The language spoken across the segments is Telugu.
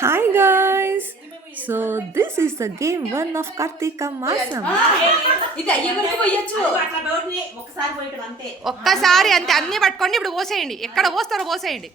Hi guys! So this is the game 1 of Kartika Masam. ఒక్కసారి అంతే అన్ని పట్టుకోండి. ఇప్పుడు పోసేయండి. ఎక్కడ పోస్తారో పోసేయండి.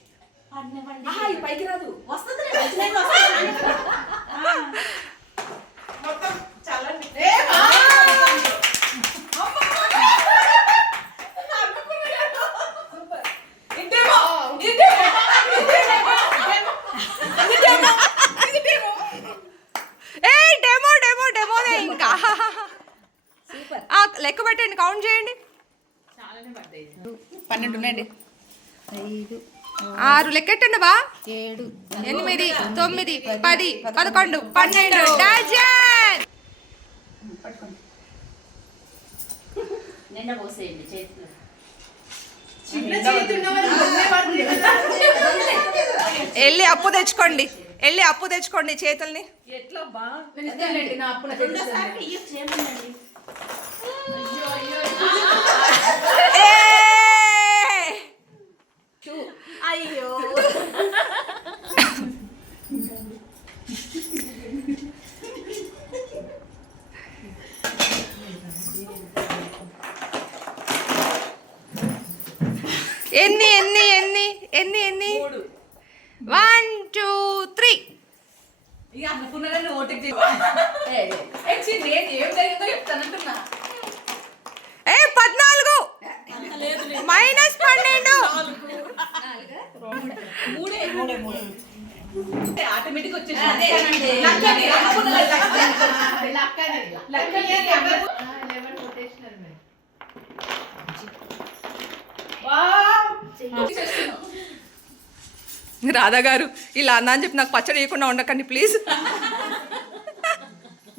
ఇంకా లెక్క పెట్టండి, కౌంట్ చేయండి. 12 ఉన్నాయండి. 5 6 లెక్కెట్టండి బా. 7 8 9 10 11 12 డజన్. వెళ్ళి అప్పు తెచ్చుకోండి, చేతుల్ని. అయ్యో ఎన్ని ఎన్ని ఎన్ని ఎన్ని ఎన్ని 1 2 3 14 మైనస్ 12 ఆటోమేటిక్ వచ్చేసి రాధా గారు ఇలా అన్నా అని చెప్పి నాకు పచ్చడి వేయకుండా ఉండకండి ప్లీజ్.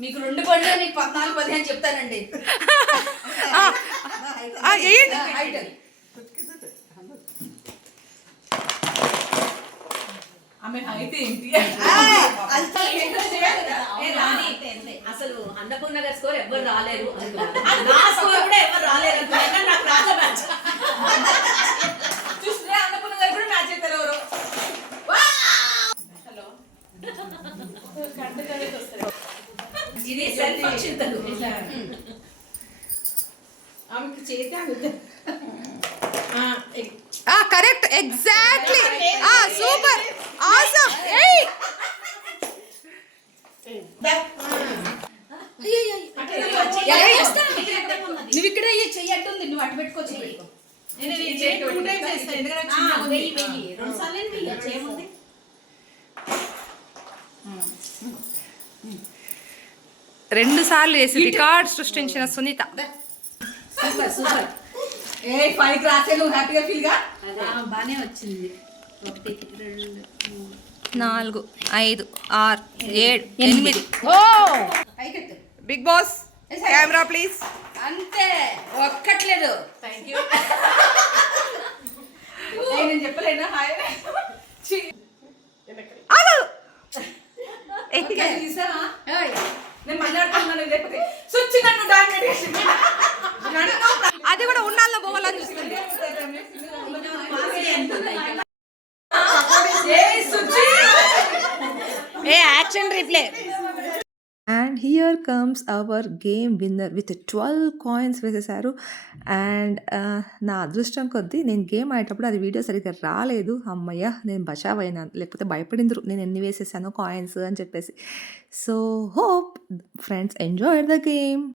మీకు 2 పళ్ళు, నీకు 14 15 చెప్తానండి. ఆమె హైట్ ఏంటి? అసలు అన్నపూర్ణ గారి స్కోర్ ఎవరు రాలేరు, నా స్కోర్ కూడా ఎవరు రాలేరు. నాకు రాధా మ్యాచ్ చూస్తే అన్నపూర్ణ గారు కూడా మ్యాచ్ అవుతారు. ఎవరు హలో ఇది సెల్ఫ్ అక్షింతలు. ఆమెకి చేతి కరెక్ట్, ఎగ్జాక్ట్లీ, సూపర్, ఆసమ్. నువ్వు ఇక్కడ చెయ్యట్టుంది, నువ్వు అటు పెట్టుకో. చెయ్యి రెండు సార్లు వేసి రికార్డ్ సృష్టించిన సునీత. Super super. 5 రాసే నువ్వు హ్యాపీగా ఫీల్ గా. బానే వచ్చింది. 1 2 4 5 6 7 8. Oh Bigg Boss camera please. అంతే, ఒక్కట్లేదు. Thank you. నేను చెప్పలేనా హాయ్ నేను మాట్లాడుతున్నాను. లేకపోతే సుచ్చి నన్ను డామినేట్ చేసి అది కూడా ఉన్నాళ్ళ పోవాలని చూస్తుంది. Action replay. And here comes our game winner with 12 coins వేసేసారు. అండ్ నా అదృష్టం కొద్దీ నేను గేమ్ ఆడేటప్పుడు అది వీడియో సరిగ్గా రాలేదు. అమ్మయ్య, నేను బచావ్ అయినాను, లేకపోతే భయపడిందరు నేను ఎన్ని వేసేసాను కాయిన్స్ అని చెప్పేసి. So hope friends enjoy the game.